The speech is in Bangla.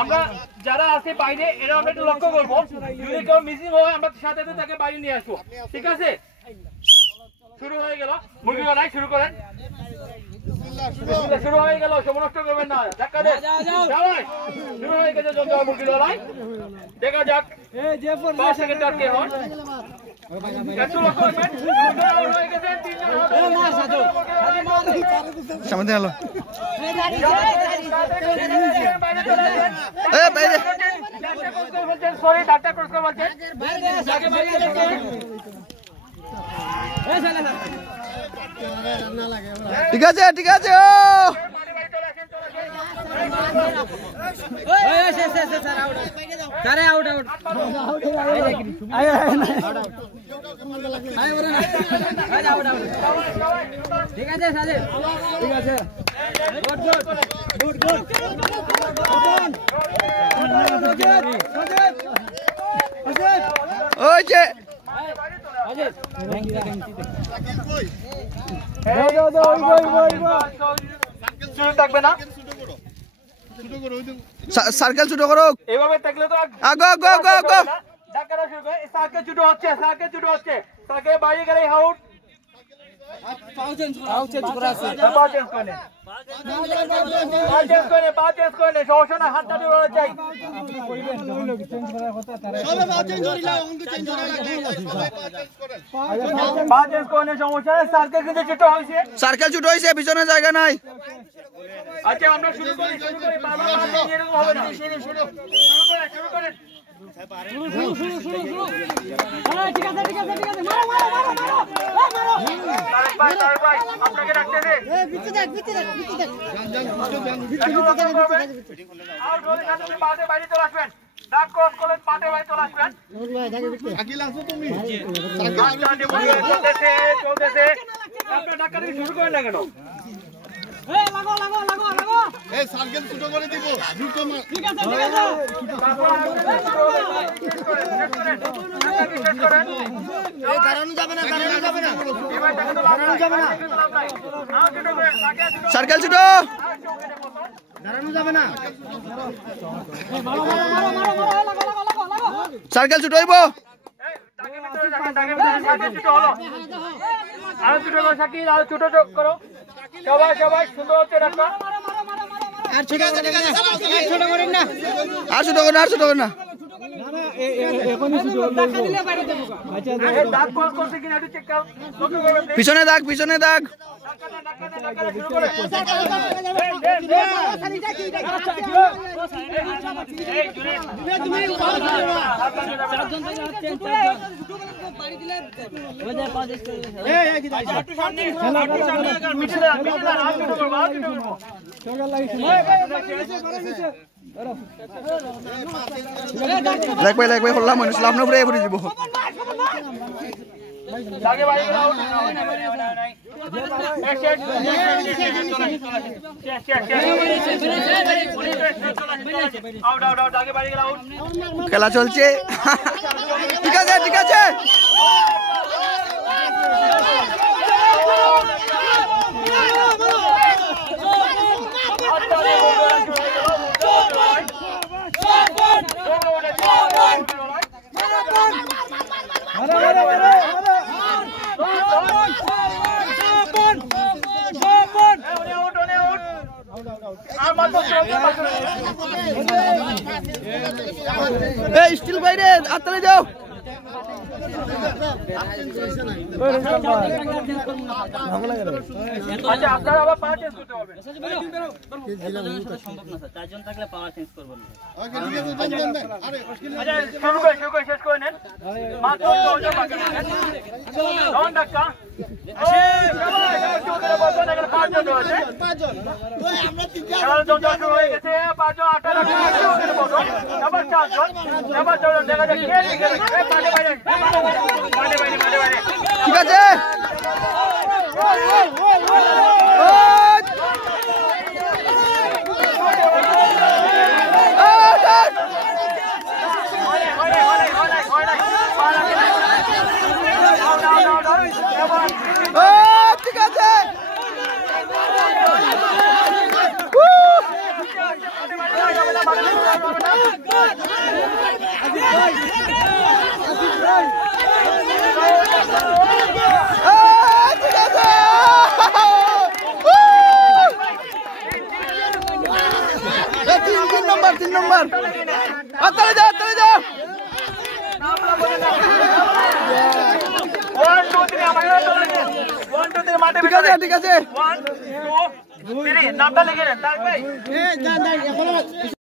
আমরা যারা আছে বাইরে এরা আমরা একটু লক্ষ্য করবো, যদি কেউ মিসিং হয় আমরা সাথে সাথে তাকে বাইরে নিয়ে আসবো। ঠিক আছে, শুরু হয়ে গেল। মুরগি লড়াই শুরু করেন। শুরু হয়ে গেল, সময় নষ্ট করবেন না। ধাক্কা দেন, শুরু হয়ে গেছে মুরগি লড়াই। দেখা যাক 5 সেকেন্ড আর কে হন। একটু লক্ষ্য করবেন। হয়ে গেছে 3 জন সামনে গেল সরি ডাক্তার ক্রস করে বলছেন ঠিক আছে ঠিক আছে থাকবে না, সার্কেল ছোট করো এভাবে থাকলে তো আগো আগো আগো আগো ডাক্তাররা শুরু করে। সার্কেল ছোট হচ্ছে, সার্কেল ছোট হচ্ছে, সার্কেল বাইরে গেলে আউট। পাও চেঞ্জ করা আছে, পাও চেঞ্জ করে, পাও চেঞ্জ করে, পাও চেঞ্জ করে সমস্যা না, হাতটা দিয়ে ওরা চাই সবাই পাও চেঞ্জ করিলা, অঙ্গ চেঞ্জ করা লাগবে, সবাই পাও চেঞ্জ করে সমস্যা না। সার্কেল কিন্তু ছোট হইছে, সার্কেল ছোট হইছে, পিছনে জায়গা নাই। আচ্ছা আমরা শুরু করি, বাবা এরকম হবে না। শুরু করে ঠিক আছে ঠিক আছে ঠিক আছে, মারো মারো মারো মারো মারো ভাই আপনাকে রাখতে দে, বিচি দেখ আর গোলে কাছে পাতে বাইরে চলে আসবেন, ডাক ক্রস করে পাতে বাইরে চলে আসবেন। আকিল আসো তুমি, চলতেছে আপনারা ডাক্তার শুরু করেন না কেন? এই লাগো লাগো লাগো লাগো, এই সার্কেল ছোট করে দিব দ্রুত। ঠিক আছে ঠিক আছে, এই দাঁড়ানো যাবে না, দাঁড়ানো যাবে না, দাঁড়ানো যাবে না, সার্কেল ছোট, দাঁড়ানো যাবে না। মারো মারো মারো মারো মারো, লাগো লাগো লাগো লাগো, সার্কেল ছোট হইব। এই টাকে ভিতরে সার্কেল ছোট হলো, আর ছোট করো শাকিল, আর ছোট করো সবাই সবাই, সুন্দর হচ্ছে রাখবা। আর ছোট করেন না, ছোট করেন না, আর ছোট করেন, আর ছোট করেন না, পিছনে দাগ, পিছনে দাগ। লাগবে লাগবে হল্লা মানুষ লাভ না পড়ে পড়ে দিব। খেলা চলছে, ঠিক আছে ঠিক আছে। স্টিল বাইরে হাততালি দাও। আচ্ছা আপনারা আবার পাওয়ার চেঞ্জ করতে হবে, চারজন থাকলে পাওয়ার চেঞ্জ করবো না। আচ্ছা শুরু করে শেষ করে নেন, মাত্র 9 জন বাকি আছেন। ডন ডাক্তার হয়ে গেছে 5 জন, 8 জন আবার 4 জন, আবার 4 জন, দেখা যাক ঠিক আছে। তাড়াতাড়ি মাঠে ঠিক আছে ঠিক আছে 1 2 3 নামটা লিখে নেন তার ভাই